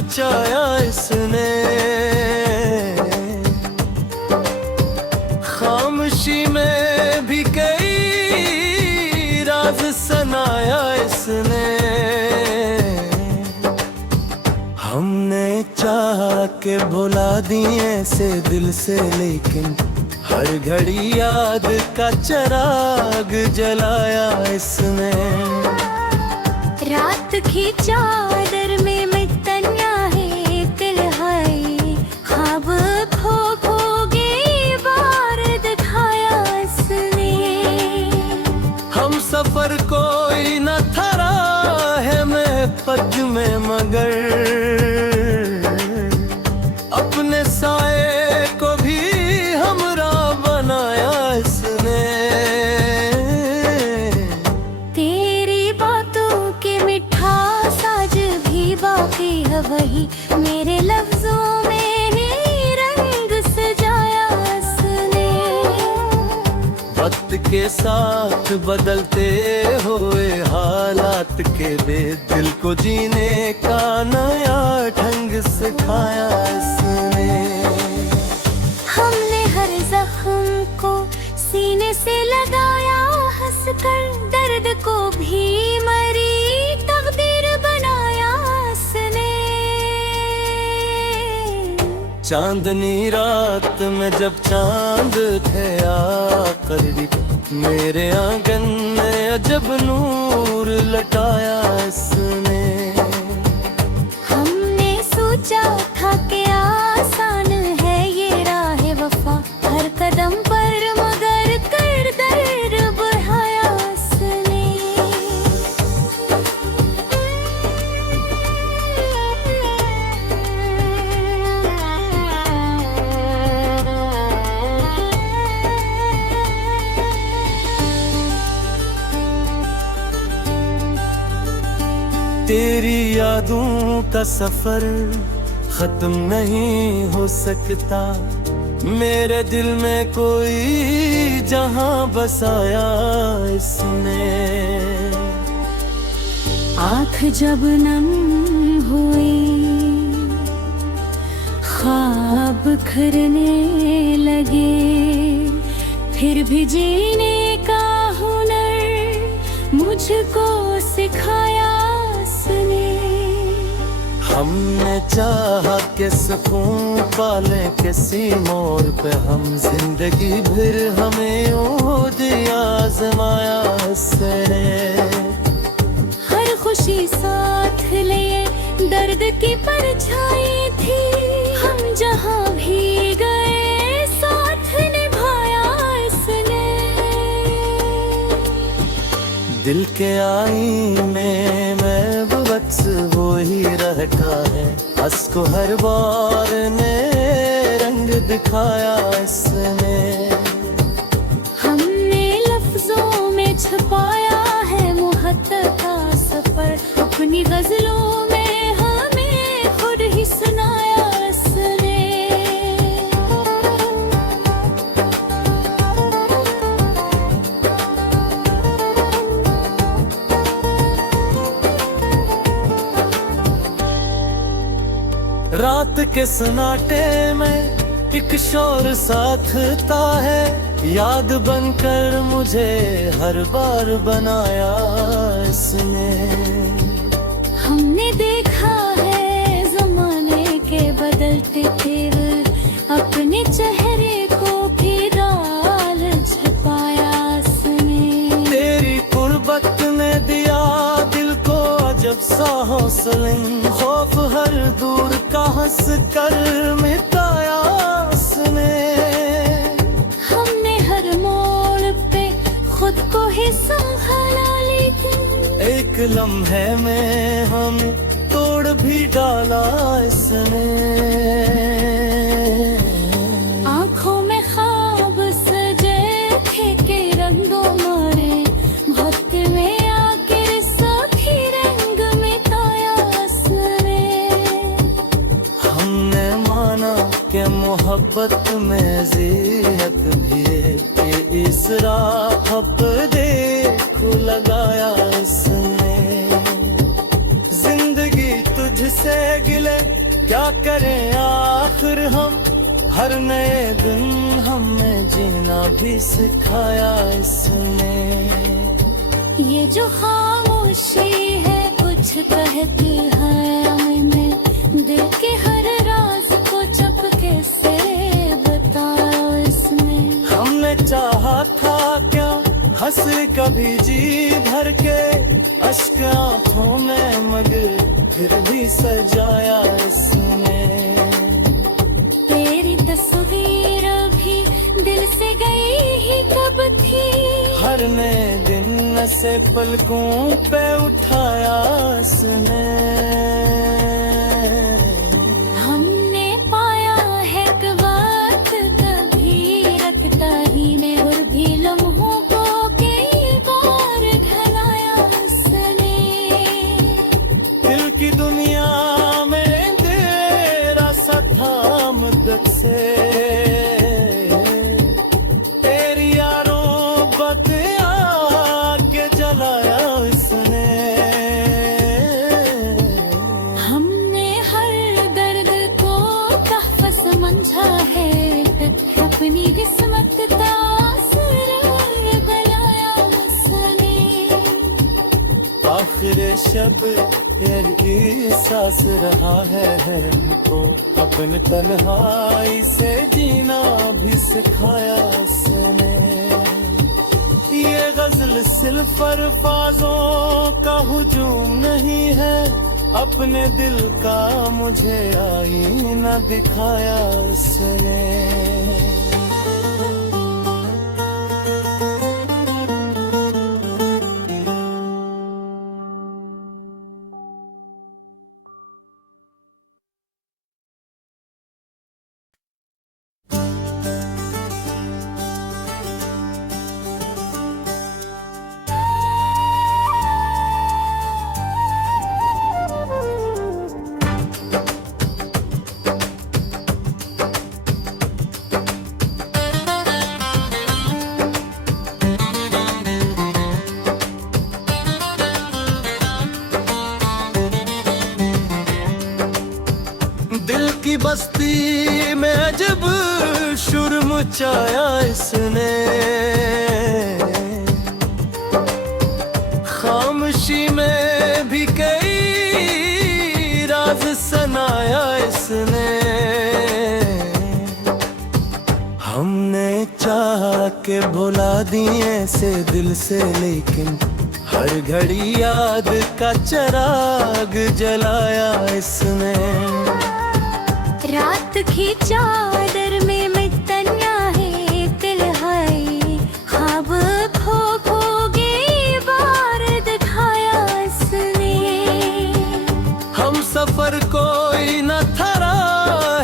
बचाया इसने, खामोशी में भी कई राज सुनाया इसने। हमने चाह के भुला दिए से दिल से, लेकिन हर घड़ी याद का चिराग जलाया इसने। रात की चादर में मितन्या है तिलहाई, ख्वाब खो खो के बार दिखाया इसने। हम सफर कोई न थरा है महफज में, मगर अपने साए को भी हमरा बनाया इसने। तेरी बातों के मिठास आज भी बाकी है वही, मेरे लफ्जों में ही रंग सजाया इसने। वक्त के साथ बदलते हुए हालात के दे, दिल को जीने का नया ढंग सिखाया इसने। हमने हर जख्म को सीने से लगाया हंसकर, दर्द को भी मरी तकदीर बनाया इसने। चांदनी रात में जब चांद थे आकर, मेरे आंगन में अजब नूर लटाया इसने। हमने सोचा था कि आसान है ये राह वफा, हर कदम पर मगर कर दर्द बढ़ाया इसने। तेरी यादों का सफर खत्म नहीं हो सकता, मेरे दिल में कोई जहां बसाया इसने। आँख जब नम हुई, ख्वाब खरने लगे, फिर भी जीने का हुनर मुझको सिखाया इसने। हमने चाहा कि सुकून पाले किसी मोड़ पे, हम जिंदगी भर हमें ओ दिया आजमाया इसने। हर खुशी साथ लिए दर्द की परछाई थी, हम जहाँ भी गए साथ निभाया इसने। दिल के आईने में बक्स वो ही रहता है, हंस को हर बार ने रंग दिखाया इसने। हमने लफ्जों में छुपाया है मोहब्बत का सफर, अपनी गजलों में हमें खुद ही सुनाया इसने। रात के सन्नाटे में एक शोर साथता है, याद बनकर मुझे हर बार बनाया इसने। हमने देखा है जमाने के बदलते तेवर, अपने चेहरे को भी डाल छुपाया इसने। तेरी कुर्बत ने दिया दिल को अजब सा हौसला, खौफ हर दूर का हंस कर मिटाया उसने। हमने हर मोड़ पे खुद को ही संभाला, लेकिन एक लम्हे में हम तोड़ भी डाला इसने। आँखों में ख्वाब सजे थे के रंगों मारे, वक्त में आकर साथी रंग मिटाया इसने। हमने माना कि मोहब्बत में ज़ियत भी है, कि इस राह पे देखो लगाया इसने। जिंदगी तुझ तुझसे गिले क्या करें आखिर हम, हर नए दिन हमें जीना भी सिखाया इसने। ये जो खामोशी है कुछ कहती है हमें, दिल के हर राज को चुपके से बताया इसने। हमने चाहा था क्या हंस कभी जी भर के, अश्क आंखों में मगर फिर भी सजाया इसने। तेरी तस्वीर भी दिल से गई ही कब थी, हर नए दिन से पलकों पे उठाया इसने। हमने पाया है कि वक्त कभी रखता ही में, और भी लम्हों को कई बार ढलाया इसने। दिल की दुनिया में तेरा सा था मुद्दत से, तेरी यारों बतिया के जलाया इसने। हमने हर दर्द को तहफ़ समझा है, अपनी किस्मत का असरार बनाया उसने। आखिर शब एहसास रहा है हमको, अपन तन्हाई से जीना भी सिखाया इसने। ये गजल सिर्फ अल्फाजों का हुजूम नहीं है, अपने दिल का मुझे आईना दिखाया इसने। दिल की बस्ती में अजब शुर मचाया इसने। खामोशी में भी कई राज सुनाया इसने। हमने चाह के भुला दिए से दिल से, लेकिन हर घड़ी याद का चिराग जलाया इसने। रात की चादर में मिटनिया है तन्हाई, ख्वाब खो खो गई बार दिखाया इसने। हम सफर कोई न थरा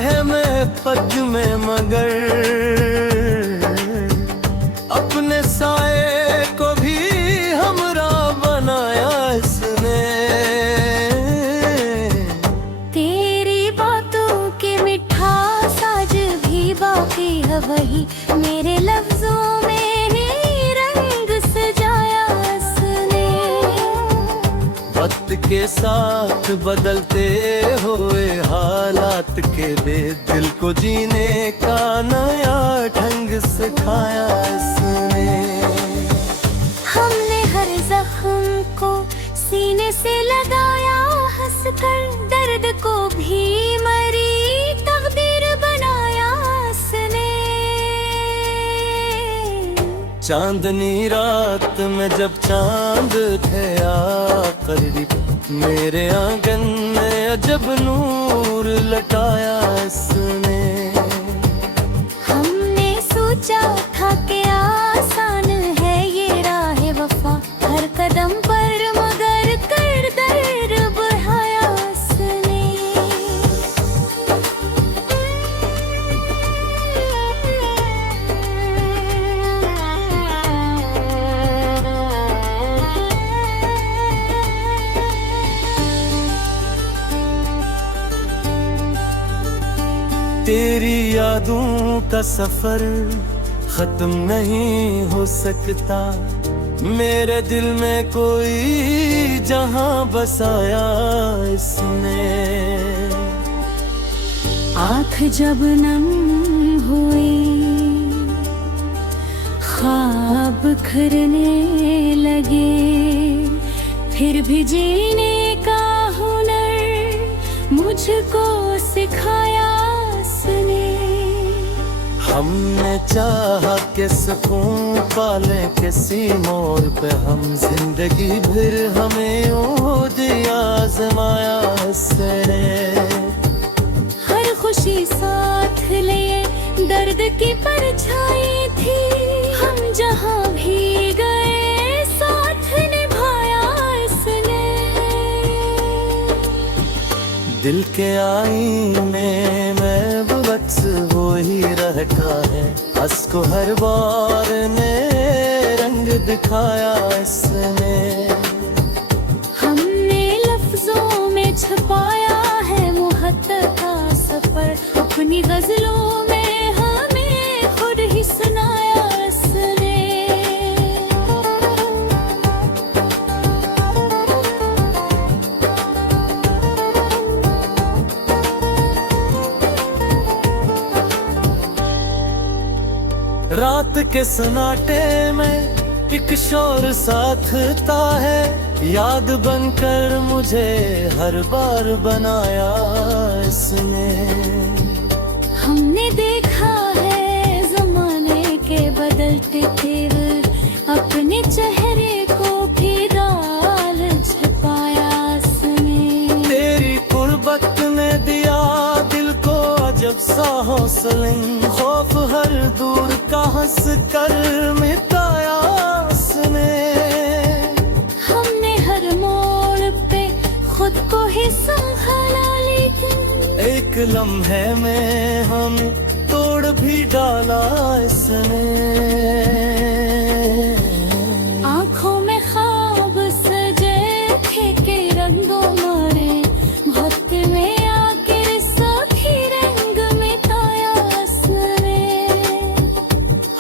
है मैं पग में, मगर अपने साए को भी हमरा बनाया इसने। तेरी बातों के मिठास आज भी बाकी है वही, मेरे लफ्जों में ही रंग सजाया इसने। वक्त के साथ बदलते हुए हालात के बे, दिल को जीने का नया ढंग सिखाया इसने। हमने हर जख्म को सीने से लगाया हंसकर, दर्द को भी मरी तकदीर बनाया इसने। चांदनी रात में जब चांद थे करीब, मेरे आंगन में अजब नूर लटाया इसने। हमने सोचा था कि आसान है ये राह वफा, हर कदम पर मगर कर दर्द बढ़ाया इसने। तेरी यादों का सफर खत्म नहीं हो सकता, मेरे दिल में कोई जहां बसाया इसने। आँख जब नम हुई, ख्वाब बिखरने लगे, फिर भी जीने का हुनर मुझको सिखाया उसने। हमने चाहा कि सुकून पाले किसी मोड़ पे हम, जिंदगी भर हमें ओ दिया आजमाया उसने। हर खुशी साथ लिए दर्द की परछाई थी, हम जहाँ भी गए साथ निभाया इसने। दिल के आईने में वो अक्स वो ही रहता है, हंस को हर बार ने रंग दिखाया इसने। हमने लफ्जों में छुपाया है मोहब्बत का सफर, अपनी गजलों में हमें खुद ही सुनाया इसने। रात के सन्नाटे में एक शोर साथता है, याद बनकर मुझे हर बार बनाया इसने। हमने देखा है जमाने के बदलते तेवर, अपने चेहरे को भी डाल छुपाया इसने। तेरी कुर्बत ने दिया दिल को अजब सा हौसला, खौफ हर दूर का हंस कर मिटाया उसने। हमने हर मोड़ पे खुद को ही संभाला, लेकिन एक लम्हे में हम तोड़ भी डाला इसने। आँखों में ख्वाब सजे थे के रंगों मारे, वक्त में आकर सभी रंग मिटाया उसने।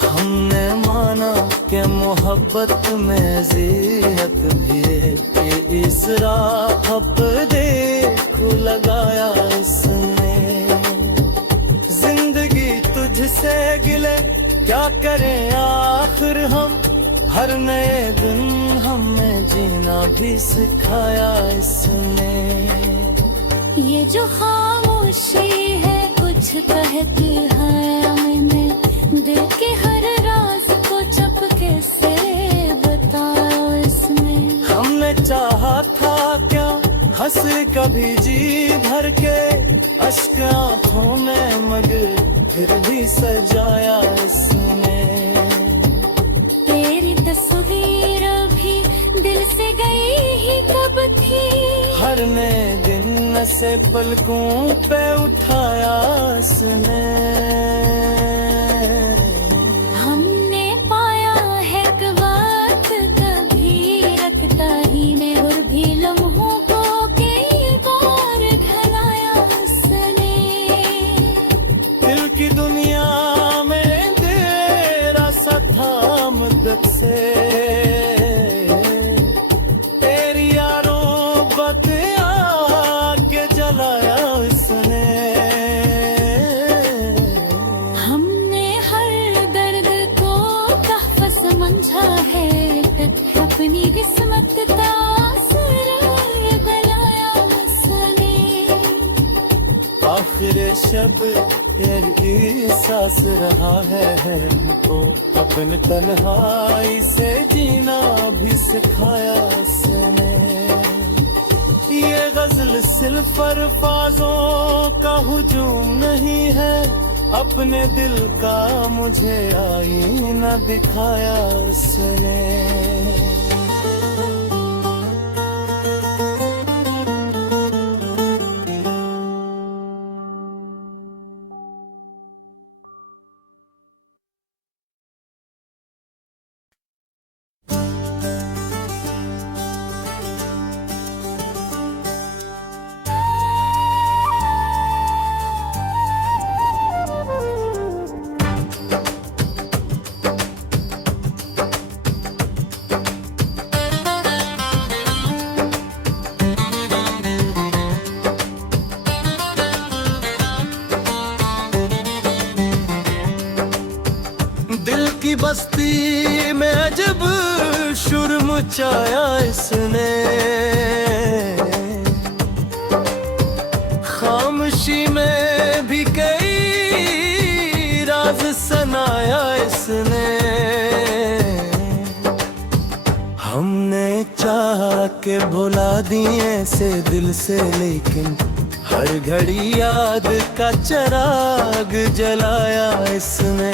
हमने माना कि मोहब्बत में ज़ियत भी है, कि इस राह पे देखो लगाया इसने। जिंदगी तुझसे गिले क्या करें आखिर हम, हर नए दिन हमें जीना भी सिखाया इसने। ये जो खामोशी है कुछ कहती है हमें, दिल के हर राज को चुपके से बताया इसने। हमने चाहा था क्या हंस कभी जी भर के, अश्क आंखों में मगर फिर भी सजाया इसने। तेरी तस्वीर भी दिल से गई ही कब थी, हर नए दिन से पलकों पे उठाया इसने। हमने पाया है कि वक्त कभी रखता ही में, और भी लम्हों को कई बार घलाया उसने। दिल की दुनिया में तेरा सा था मुद्दत से, तेरी यारों बतिया के जलाया इसने। हमने हर दर्द को तहफ़ समझा है, अपनी किस्मत का असर बनाया उसने। आखिर शब तेरी सांस रहा है हमको, अपने तन्हाई से जीना भी सिखाया उसने। ये गजल सिर्फ अल्फाजों का हुजूम नहीं है, अपने दिल का मुझे आईना दिखाया उसने। बस्ती में अजब शुर मचाया इसने, खामोशी में भी कई राज सुनाया इसने। हमने चाह के भुला दिए से दिल से, लेकिन हर घड़ी याद का चिराग जलाया इसने।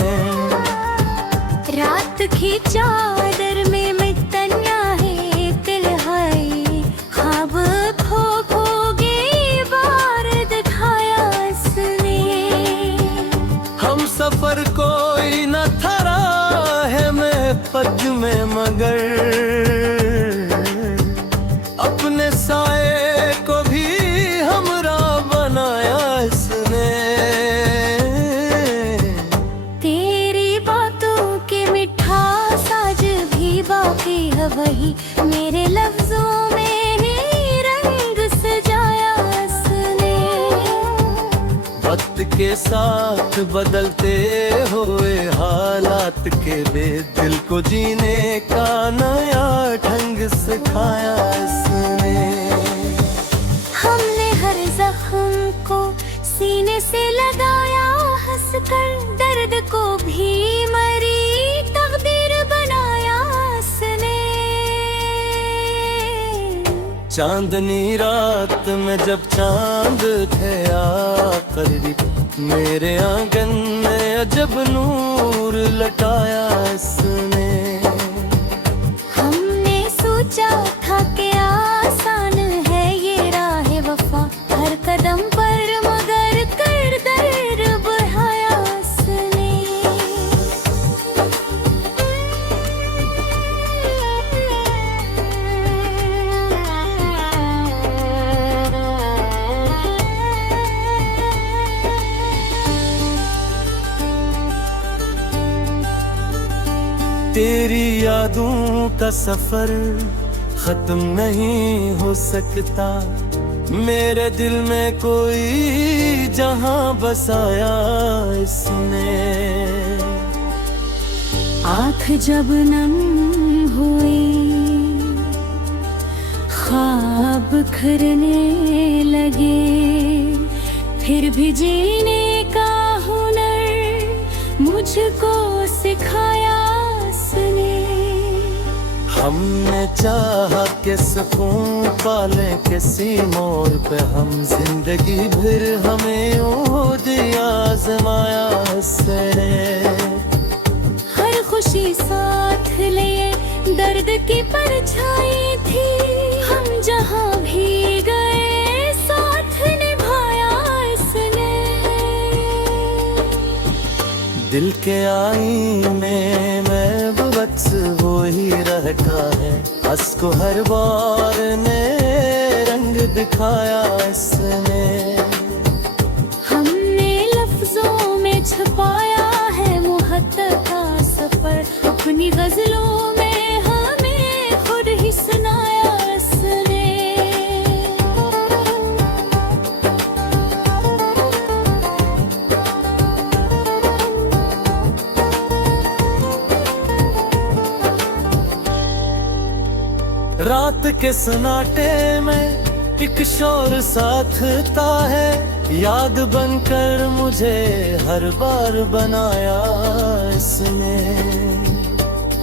रात की चादर में मिटनिया है तिलहाई, ख्वाब खो खो गई बार दिखाया इसने। हम सफर कोई न थरा है मैं पग में, मगर अपने साए को भी हमरा बनाया इसने। तेरी बातों के मिठास आज भी बाकी है वही, मेरे लफ्जों में ही रंग सजाया इसने। वक्त के साथ बदलते हुए हालात के बे, दिल को जीने का नया ढंग सिखाया इसने। हमने हर जख्म को सीने से लगाया हंसकर, दर्द को भी मरी तकदीर बनाया इसने। चांदनी रात में जब चांद थे आखिरी, मेरे आंगन में अजब नूर लटाया इसने। हमने सोचा था कि आसान है ये राह वफा, हर कदम पर मगर कर दर्द बढ़ाया इसने। तेरी यादों का सफर खत्म नहीं हो सकता, मेरे दिल में कोई जहां बसाया इसने। आँख जब नम हुई, ख्वाब बिखरने लगे, फिर भी जीने का हुनर मुझको सिखाया उसने। हमने चाहा कि सुकून पाले किसी मोड़ पे, हम जिंदगी भर हमें ओ दिया आजमाया इसने। हर खुशी साथ लिए दर्द की परछाई थी, हम जहाँ भी गए साथ निभाया इसने। दिल के आईने में बक्स वो ही रहता है, हंस को हर बार ने रंग दिखाया इसने। हमने लफ्जों में छुपाया है मोहब्बत का सफर, अपनी गजलों में हमें खुद ही सुनाया इसने। रात के सन्नाटे में एक शोर साथता है, याद बनकर मुझे हर बार बनाया इसने।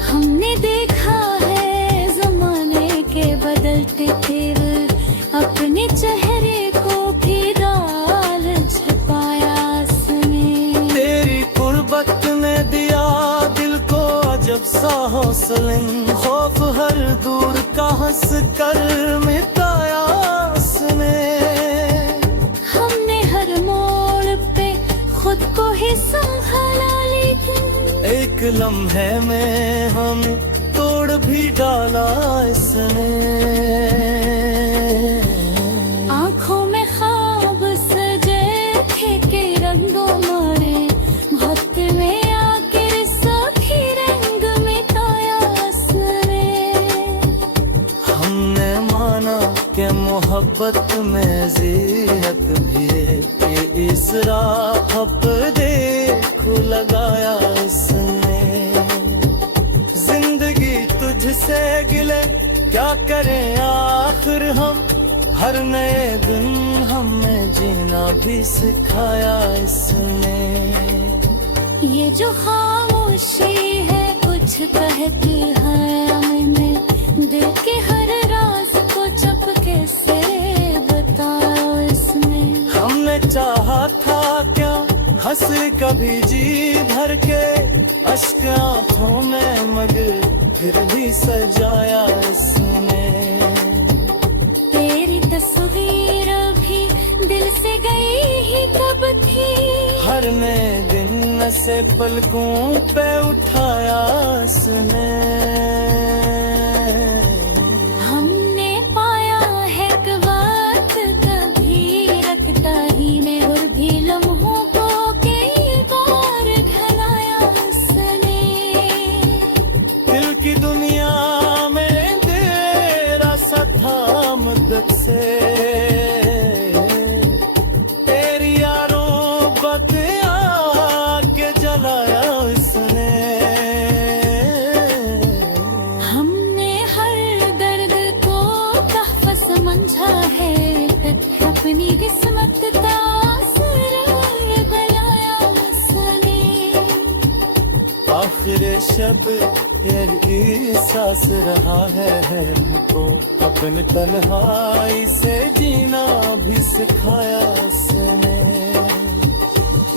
हमने देखा है जमाने के बदलते तेवर, अपने चेहरे को भी डाल छुपाया इसने। तेरी कुर्बत ने दिया दिल को अजब सा हौसला, खौफ हर दूर का हंस कर मिटाया उसने। हमने हर मोड़ पे खुद को ही संभाला, लेकिन एक लम्हे में हम तोड़ भी डाला इसने। आँखों में ख्वाब सजे थे के रंगों मारे, वक्त में आकर साथी रंग मिटाया इसने। हमने माना कि मोहब्बत में ज़ियत भी है, कि इस राह पे देख लगाया इसने। क्या करें आखिर हम, हर नए दिन हमें जीना भी सिखाया इसने। ये जो खामोशी है कुछ कहती है हमें, दिल के हर राज को चुपके से बताओ इसने। हमने चाहा था क्या हंस कभी जी भर के, अश्क आंखों में मगर फिर भी सजाया इसने। तेरी तस्वीर भी दिल से गई ही कब थी, हर नए दिन से पलकों पे उठाया इसने। हमने पाया है कि वक्त कभी रखता ही में, और भी लम्हों को कई बार ढलाया उसने। दिल की दुनिया में तेरा सा था मुद्दत से, तेरी यारों बतिया के जलाया इसने। हमने हर दर्द को तहफ़ समझा है, अपनी किस्मत का असर बनाया उसने। आखिर शब ये एहसास रहा है हमको, अपने तन्हाई से जीना भी सिखाया उसने।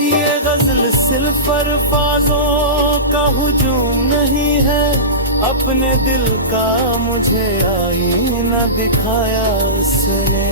ये गजल सिर्फ अल्फाजों का हुजूम नहीं है, अपने दिल का मुझे आईना दिखाया उसने।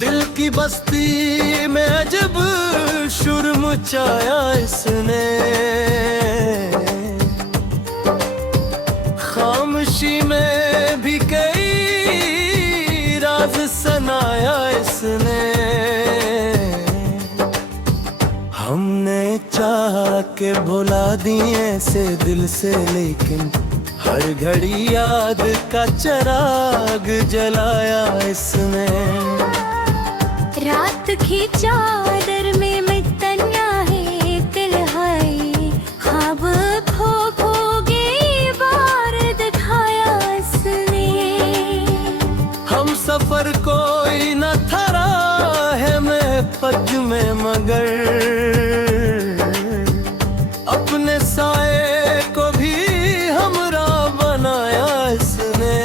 दिल की बस्ती में अजब शुर मचाया इसने, खामोशी में भी कई राज सुनाया इसने। हमने चाह के भुला दिए से दिल से, लेकिन हर घड़ी याद का चिराग जलाया इसने। रात की चादर में मिटना है तन्हाई, ख्वाब खो खो गई बार दिखाया इसने। हम सफर कोई न थरा है मैं पग में, मगर अपने साए को भी हमरा बनाया इसने।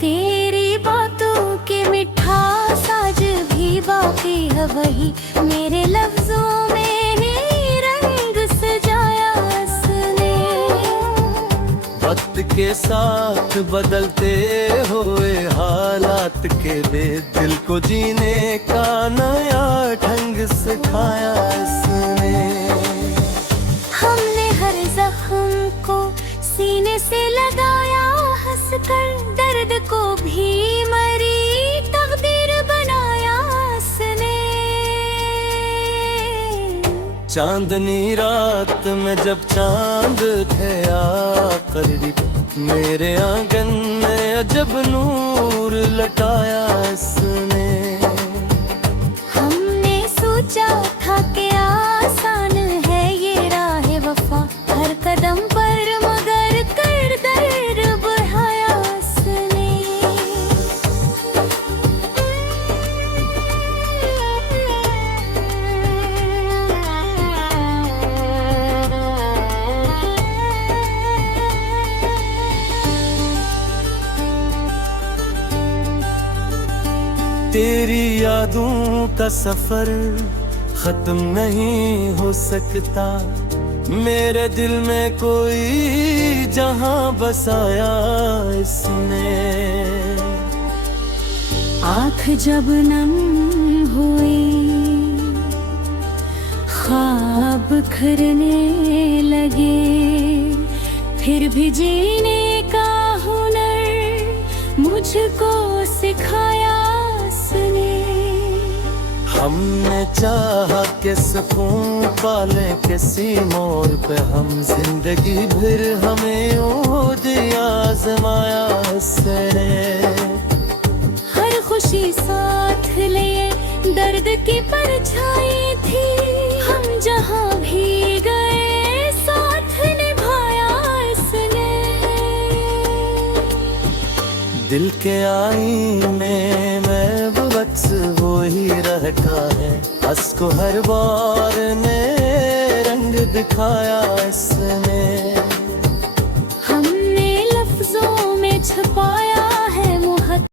तेरी बातों के मिठास आज भी बाकी है वही, मेरे लफ्जों में ही रंग सजाया इसने। वक्त के साथ बदलते हुए हालात के दे, दिल को जीने का नया ढंग सिखाया इसने। हमने हर जख्म को सीने से लगाया हंसकर, दर्द को भी मरी तकदीर बनाया उसने। चांदनी रात में जब चांद थे करीब, मेरे आंगन में अजब नूर लटाया इसने। हमने सोचा था कि आसान है ये राह वफा, हर कदम पर मगर कर दर्द बढ़ाया उसने। तेरी यादों का सफर खत्म नहीं हो सकता, मेरे दिल में कोई जहां बसाया इसने। आँख जब नम हुई, ख्वाब बिखरने लगे, फिर भी जीने का हुनर मुझको सिखाया उसने। हमने चाहा कि सुकून पाले किसी मोड़ पे हम, जिंदगी भर हमें ओ दिया आजमाया उसने। हर खुशी साथ लिए दर्द की परछाई थी, हम जहाँ भी गए साथ निभाया इसने। दिल के आईने में बस वो ही रहता है, हंस को हर बार ने रंग दिखाया इसने।